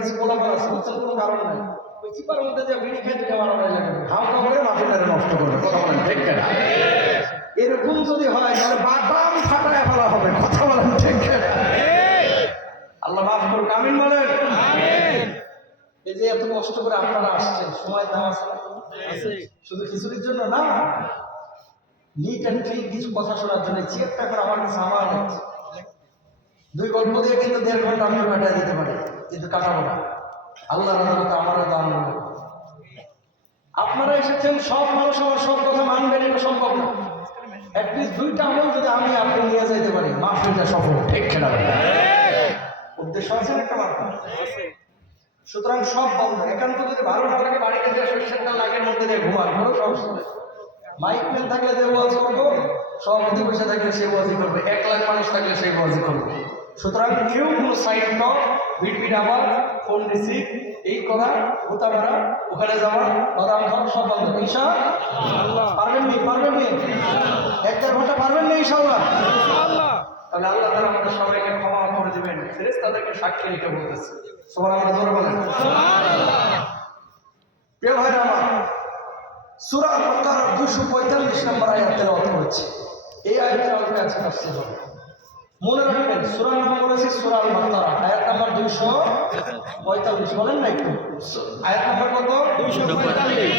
কিছু গোলাপার আছে বুঝছেন কোনো কারণ নাই। ওই চিপার মধ্যে যে বিড়ি খেয়ে দিলে মারা লাগে। হাও করে মাটিটারে নষ্ট করবে কথা বলেন ঠিক না এরকম যদি হয় তাহলে বা- ফাটায় ফেলা হবে কথা বলেন ঠিক না আল্লাহ মাফ করুক আমিন বলেন। এই যে এত কষ্ট করে আপনারা আসছেন সময় দাম আছে। শুধু খিচুড়ির জন্য না নিট অ্যান্ড ক্লিন কিছু কথা শোনার জন্য চেয়ারটা করে আমার কাছে আমার দুই গল্প দিয়ে কিন্তু দেড় ঘণ্টা আমি কাটাই দিতে পারি। কিন্তু কাটাবো না। আল্লাহ দাম নেবে আপনারা এসেছেন, সব মানুষ আমার সব কথা মানবেন, এটা সম্ভব না। অ্যাটলিস্ট দুইটা আমল যদি আমি আপনি নিয়ে যাইতে পারি সফল ঠিক খেলা উদ্দেশ্য আছে একটা মাথা সুতরাং সব বন্ধ। একান্ত যদি ভালো না লাগে বাড়িতে যে সরিষার তেল মধ্যে দিয়ে ঘুমান কোনো সমস্যা মাইক ম্যান থাকলে যে ওয়াজ করব সভাপতি বসে থাকলে সে ওয়াজই করবে। এক লাখ মানুষ থাকলে সেই ওয়াজই করবে। সুতরাং কেউ কোনো সাইড টক বিটবিট আবার ফোন রিসিভ এই করা হুতা মারা ওখানে যাওয়া বাদাম খাওয়া সব বন্ধ। ঈশা পারবেন নি পারবেন নি এক দেড় ঘণ্টা পারবেন নি ইনশাআল্লাহ? তাহলে আল্লাহ তারা আমাদের সবাইকে ক্ষমা করে দিবেন। ফেরেস তাদেরকে সাক্ষী রেখে বলতেছে। সবার আমরা ধরে বলেন। প্রিয় ভাই আমার সুরা বাকার দুশো পঁয়তাল্লিশ নম্বর আয়াতের অর্থ হচ্ছে এই আয়াতের অর্থ আছে তাফসীর হবে মনে রাখবেন সুরা নাম বলেছি সুরা আল বাকারা আয়াত নাম্বার দুইশো পঁয়তাল্লিশ বলেন না একটু। আয়াত নাম্বার কত? দুইশো পঁয়তাল্লিশ।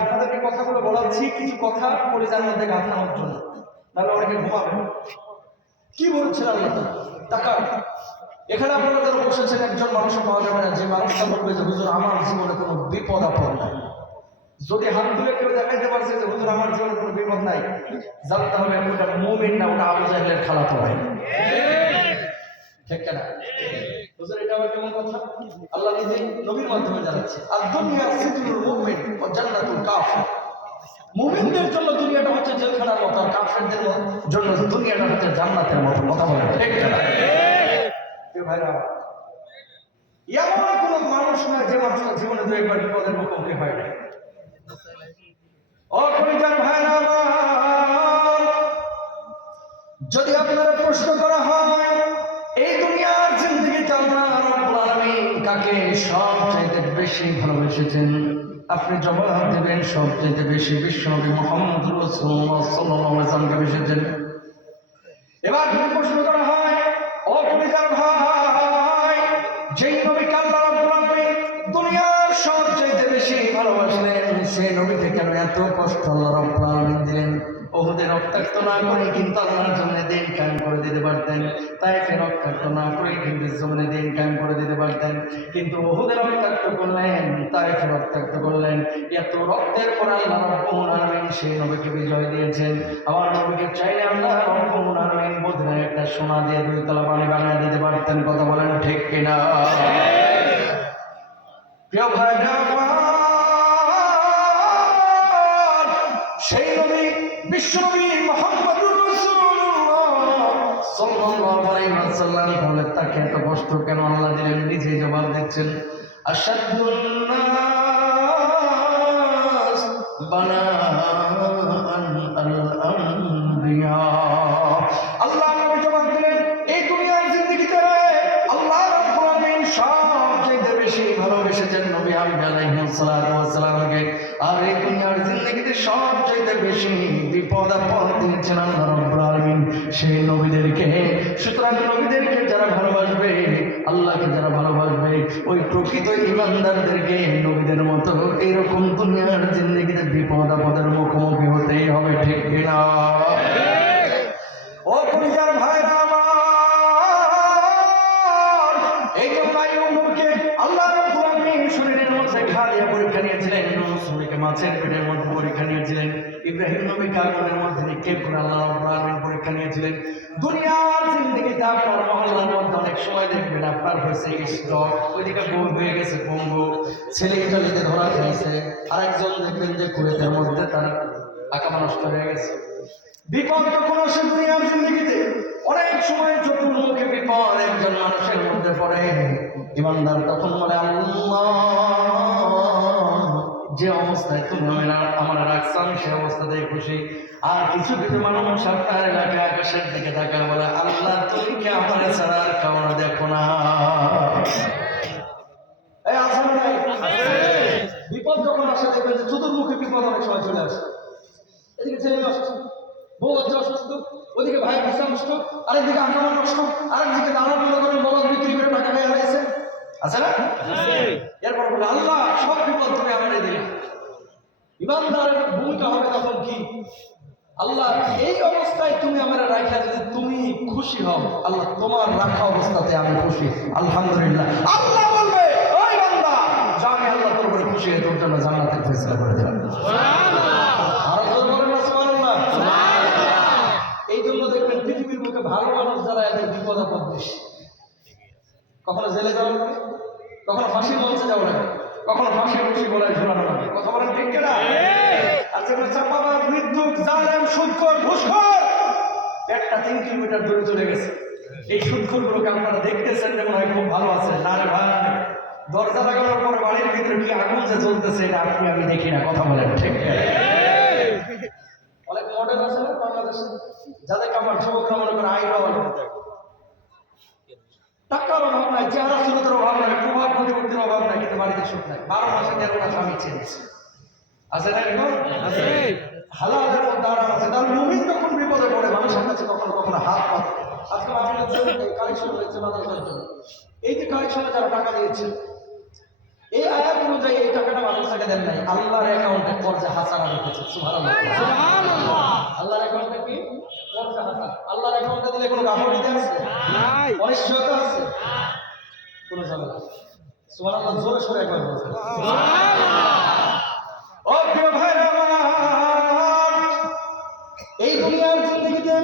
আপনাদেরকে কথাগুলো বলাচ্ছি কিছু কথা পরিচার মধ্যে গাঁথানোর জন্য। তাহলে অনেকে ঘুমাবেন। কি বলছেন আল্লাহ টাকা এখানে আপনারা যারা বসেছেন একজন মানুষ পাওয়া যাবে না। যে মানুষটা বলবে যে হুজুর আমার জীবনে কোনো বিপদ আপদ নাই। যদি হাত তুলে কেউ দেখাইতে পারছে যে, হুজুর, আমার জীবনে কোনো বিপদ নাই জানতে হবে ওটা মুমিন না, ওটা আবু জাহেলের খালা তো হয় ঠিক না হুজুর, এটা আবার কেমন কথা? আল্লাহ নিজে নবীর মাধ্যমে জানাচ্ছে আর ও জান্নাতুল মুমিনদের জন্য দুনিয়াটা হচ্ছে জেলখানার মতো, আর কাফেরদের জন্য দুনিয়াটা হচ্ছে জান্নাতের মতো, কথা বলে ঠিক না ভাইরা, এমন কোনো মানুষ না যে মানুষটা জীবনে দু একবার বিপদের মুখোমুখি হয় না কলিজার ভাইরা যদি আপনারা প্রশ্ন করা হয়, এই দুনিয়ার জিন্দগিতে আল্লাহ রাব্বুল আলামিন কাকে সবচাইতে বেশি ভালোবেসেছেন? আপনি জবাব দেবেন, সবচাইতে বেশি বিশ্বনবী মোহাম্মদ রসুল্লাহ সাল্লাল্লাহু আলাইহি ওয়াসাল্লামকে বেসেছেন এবার নবীকে কেন এত কষ্ট আল্লাহ রাব্বুল আলামিন দিলেন? ওহুদে রক্তাক্ত না করে কিন্তু আল্লাহর জন্য দিন কায়েম করে দিতে পারতেন। তাইফে রক্তাক্ত না করে কিন্তু জমিনে দিন কায়েম করে দিতে পারতেন। কিন্তু ওহুদে রক্তাক্ত করলেন তাইফে রক্তাক্ত করলেন। এত রক্তের পর আল্লাহ রব্বুল আলামিন সেই নবীকে বিজয় দিয়েছেন। আমার নবীকে চাইলে আল্লাহ রব্বুল আলামিন বদলে একটা সোনা দিয়ে দুই তলা পানি বানিয়ে দিতে পারতেন। কথা বলেন ঠিক কিনা? প্রিয় ভাইরা সেই নবী বিশ্বনবী মোহাম্মদুর রাসূলুল্লাহ। তাহলে তাকে এত কষ্ট কেন আল্লাহ দিলেন? নিজেই জবাব দিচ্ছেন আশাদুন নাস বানাআন আল আল্লাহ বেশি ভালোবেসেছেন নবী হাবিব আলাইহিস সালাতু ওয়াস সালামকে আর এই দুনিয়ার জিন্দগিতে সবচেয়ে বেশি বিপদ আপদ দিয়েছেন আল্লাহ রাব্বুল আলামিন। সেই নবীদেরকে, সুতরাং নবীদেরকে যারা ভালোবাসবে, আল্লাহকে যারা ভালোবাসবে, ওই প্রকৃত ইমানদারদেরকে নবীদের মতো এরকম দুনিয়ার জিন্দগিতে বিপদ আপদের মুখোমুখি হতেই হবে, ঠিক কিনা? নিয়েছিলেন ইউনূস মাছের পেটের মধ্যে পরীক্ষা নিয়েছিলেন, ইব্রাহিম নবীকে আগুনের মধ্যে নিক্ষেপ করে আল্লাহ পরীক্ষা নিয়েছিলেন। দুনিয়ার জিন্দগিতে আপনার মহল্লার মধ্যে অনেক সময় দেখবেন, আপনার হয়েছে স্টক, ওইদিকে বউ হয়ে গেছে পঙ্গু ছেলে ইটালিতে ধরা খাইছে আরেকজন দেখবেন যে কুয়েতের মধ্যে তার আঁকা নষ্ট হয়ে গেছে। বিপদ যখন আসে দুনিয়ার জিন্দগিতে? অনেক সময় চতুর্মুখে বিপদ, একজন মানুষের মধ্যে পড়ে। ইমানদার তখন বলে, আল্লাহ! যে অবস্থায় তুমি আমার রাখছো, আমি সে অবস্থাতে খুশি। আর কিছু কিছু মানুষ সরকার এলাকায় আকাশের দিকে তাকায় বলে, আল্লাহ, তুমি কি আমার ছাড়া আর কেমন দেখো না? বিপদ যখন আসে দেখবে যে চতুর্মুখী বিপদ অনেক সময় চলে আসে। এদিকে ছেলে অসুস্থ, বউ হচ্ছে অসুস্থ, ওদিকে ভাই বিশ্রাম অসুস্থ আরেকদিকে আমরা অসুস্থ আরেকদিকে দালাল মনে করেন বলদ বিক্রি করে টাকা হয়ে হারাইছে আছে না? এরপর বলে আল্লাহ সব বিপদ তুমি আমার দিলে। ইমানদারের ভূমিকা হবে তখন কি? আল্লাহ এই অবস্থায় তুমি আমার রাখা যদি তুমি খুশি হও আল্লাহ তোমার রাখা অবস্থাতে আমি খুশি। আলহামদুলিল্লাহ। আল্লাহ বলবে ওই বান্দা যা আমি আল্লাহ তোর উপরে খুশি হয়ে তোর জন্য জান্নাতের ফেসলা করে দিলাম। আর জোর বলেন না সুবহানাল্লাহ। এই জন্য দেখবেন পৃথিবীর বুকে ভালো মানুষ যারা এদের বিপদ আপদ বেশি। কখনো জেলে যাওয়া লাগে কখনো ফাঁসি মঞ্চে যাওয়া লাগে কখনো ফাঁসি রশি গলায় ঝুলানো লাগে কথা বলেন ঠিক কিনা? আর মৃত্যুক জালেম সুদখোর ঘুষখোর! একটা তিন কিলোমিটার দূরে চলে গেছে। এই সুদখোরগুলোকে আপনারা দেখতেছেন যে মনে হয় খুব ভালো আছে। না রে ভাই দরজা লাগানোর পরে বাড়ির ভিতরে কি আগুন যে জ্বলতেছে এটা আপনি আমি দেখি না। কথা বলেন ঠিক? অনেক মডেল আছে বাংলাদেশে? যাদেরকে আমার যুবকরা মনে করে আইন টাকার অভাব নাই চেহারা সুরতের অভাব নাই প্রভাব প্রতিপত্তির অভাব নাই কিন্তু বাড়িতে সুখ নাই। বারো মাসে তেরো মাস আমি চেয়েছি আছে না এরকম? হালালের মধ্যে আরাম আছে তার মুমিন যখন বিপদে পড়ে মানুষের কাছে কখনো কখনো হাত পাতে আজকে মাঝে কালেকশন হয়েছে মাদ্রাসার জন্য। এই যে কালেকশনে যারা টাকা দিয়েছে এই আয়াত অনুযায়ী এই টাকাটা মাদ্রাসাকে দেন নাই। আল্লাহর অ্যাকাউন্টে কর্জে হাসানা রেখেছে সুবহানাল্লাহ। আল্লাহর অ্যাকাউন্টে কি? আল্লাহর অ্যাকাউন্টে দিলে কোনো গাফলতি আছে অনিশ্চয়তা আছে কোনো ঝামেলা। সুবহানাল্লাহ জোরে সরে একবার বলবেন ও প্রিয় ভাইরা আমার এই দুনিয়ার জিন্দগিতে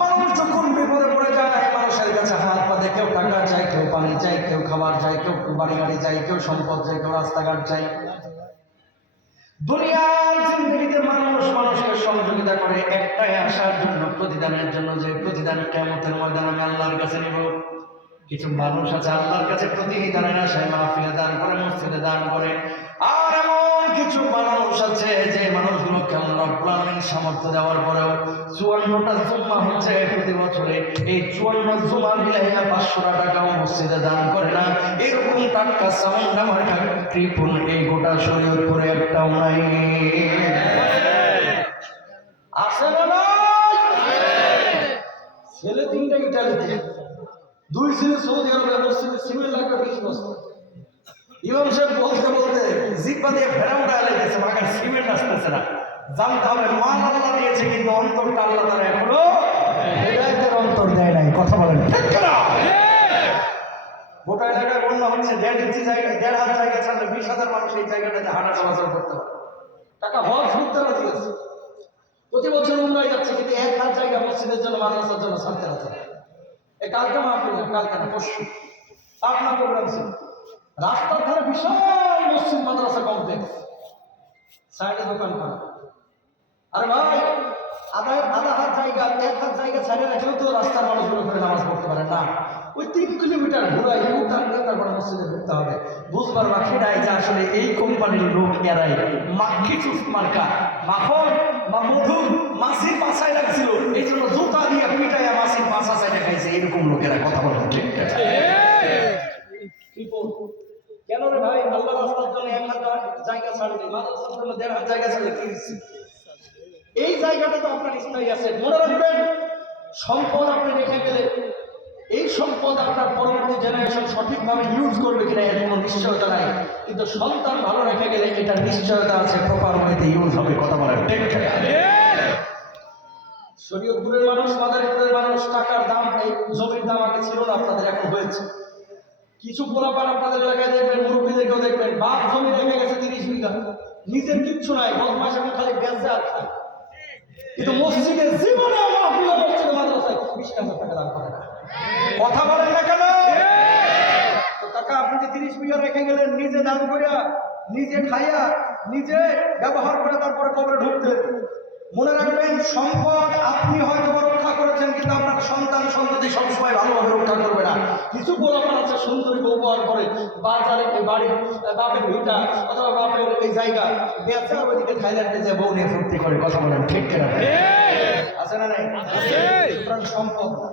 মানুষ যখন বিপদে পড়ে যায় মানুষের কাছে হাত পাতে কেউ টাকা চায় কেউ পানি চায় কেউ খাবার চায় কেউ বাড়ি গাড়ি চায় কেউ সম্পদ চায় কেউ রাস্তাঘাট চায়। দুনিয়ার জিন্দগিতে মানুষ মানুষকে সহযোগিতা করে, একটাই আসার জন্য, প্রতিদানের জন্য যে প্রতিদান কেমতের ময়দান আমি আল্লাহর কাছে নিব। কিছু মানুষ আছে আল্লাহর কাছে প্রতিদানের আশায় মাহফিলে দান করে, মসজিদে দান করে। আর কিছু মানুষ আছে যে মানুষগুলো কেমন রব্বানির সামর্থ্য দেওয়ার পরেও চুয়ান্নটা জুম্মা হচ্ছে প্রতি বছরে। এই চুয়ান্ন জুমা মিলাইয়া পাঁচশোটা টাকাও মসজিদে দান করে না। এরকম টাকা সাউন্ড আমার কৃপণ এই গোটা শরীর করে একটাও নাই। আছে না ছেলে তিনটা ইটালিতে। দুই ছেলে সৌদি আরবে মসজিদে সিমেন্ট লাগবে বিশ বছর ইমাম সাহেব বলতে বলতে জিব্বা দিয়ে ফেরা উঠা লেগেছে, মাগার সিমেন্ট আসতেছে না। জানতে হবে মান আল্লাহ দিয়েছে কিন্তু অন্তরটা আল্লাহ তারা এখনও হেদায়তের অন্তর দেয় নাই। কথা বলেন। ঠিক না গোটা এলাকায় বন্যা হচ্ছে, দেড় ইঞ্চি জায়গা, দেড় হাজার জায়গা ছাড়লে বিশ হাজার মানুষ এই জায়গাটাতে হাঁটা চলাচল করতে পারে। টাকা হজ ঘুরতে রাজি আছে। প্রতি বছর উন্নয় যাচ্ছে, কিন্তু এক হাত জায়গা মসজিদের জন্য, মাদ্রাসার জন্য ছাড়তে এ কালকে মাহফিল, কালকে না পরশু পাটনা প্রোগ্রাম ছিল? রাস্তার ধারে বিশাল মসজিদ মাদ্রাসা কমপ্লেক্স সাইডে দোকান করা। আরে ভাই আধা আধা হাত জায়গা এক হাত জায়গা ছাড়ে রাখলেও তো রাস্তার মানুষগুলো করে নামাজ পড়তে পারে না। ওই তিন কিলোমিটার ঘুরাই উঠান তারপরে মসজিদে ঢুকতে হবে। বুঝবার বাকি নাই যে আসলে এই কোম্পানির লোক এরাই। মাখি চুপ মার্কা। মাখন বা মধু মাসির পাশায় লাগছিল এই জন্য জুতা দিয়ে পিটাইয়া মাসির পাশা সাইডে খাইছে। এরকম লোকেরা কথা বলে ঠিক। আছে কেন রে ভাই? আল্লাহ রাস্তার জন্য এক হাজার জায়গা ছাড়ি দিই মাদ্রাসার জন্য দেড় হাজার জায়গা ছাড়ি কি এই জায়গাটা তো আপনার স্থায়ী আছে। মনে রাখবেন, সম্পদ আপনি রেখে গেলে এই সম্পদ আপনার পরবর্তী জেনারেশন সঠিকভাবে ইউজ করবে কিনা এর কোনো নিশ্চয়তা নাই। কিন্তু সন্তান ভালো রেখে গেলে এটার নিশ্চয়তা আছে প্রপার ওয়েতে ইউজ হবে, কথা বলেন। শরীয়তপুরের মানুষ, মাদারীপুরের মানুষ, টাকার দাম এই জমির দাম আগে ছিল না, আপনাদের এখন হয়েছে। কিছু পোলাপান আপনাদের এলাকায় দেখবেন, মুরব্বীদেরকেও দেখবেন। বাপ জমি রেখে গেছে তিরিশ বিঘা। নিজের কিচ্ছু নাই বদমাস এখন খালি বেঁচে আর খায়। কিন্তু মসজিদে জীবনে মাহফিল মসজিদে মাদ্রাসায় বিশ হাজার টাকা দাম করে কথা বলেন না কেন? কাকা, আপনি যে তিরিশ বিঘা রেখে গেলেন, নিজে দান করিয়া, নিজে খাইয়া, নিজে ব্যবহার করে তারপরে কবরে ঢুকতেন। মনে রাখবেন সম্পদ আপনি হয়তো রক্ষা করেছেন কিন্তু আপনার সন্তান সন্ততি সবসময় ভালোভাবে রক্ষা করবে না। কিছু গোলাপান আছে সুন্দরী ব্যবহার করে বাজারে বাড়ি বাপের ভিটা অথবা বাপের এই জায়গা বেচা ওইদিকে থাইল্যান্ডে যে বউ নিয়ে ফুর্তি করে কথা বলেন ঠিক কেনা? আছে না নাই? সম্পদ না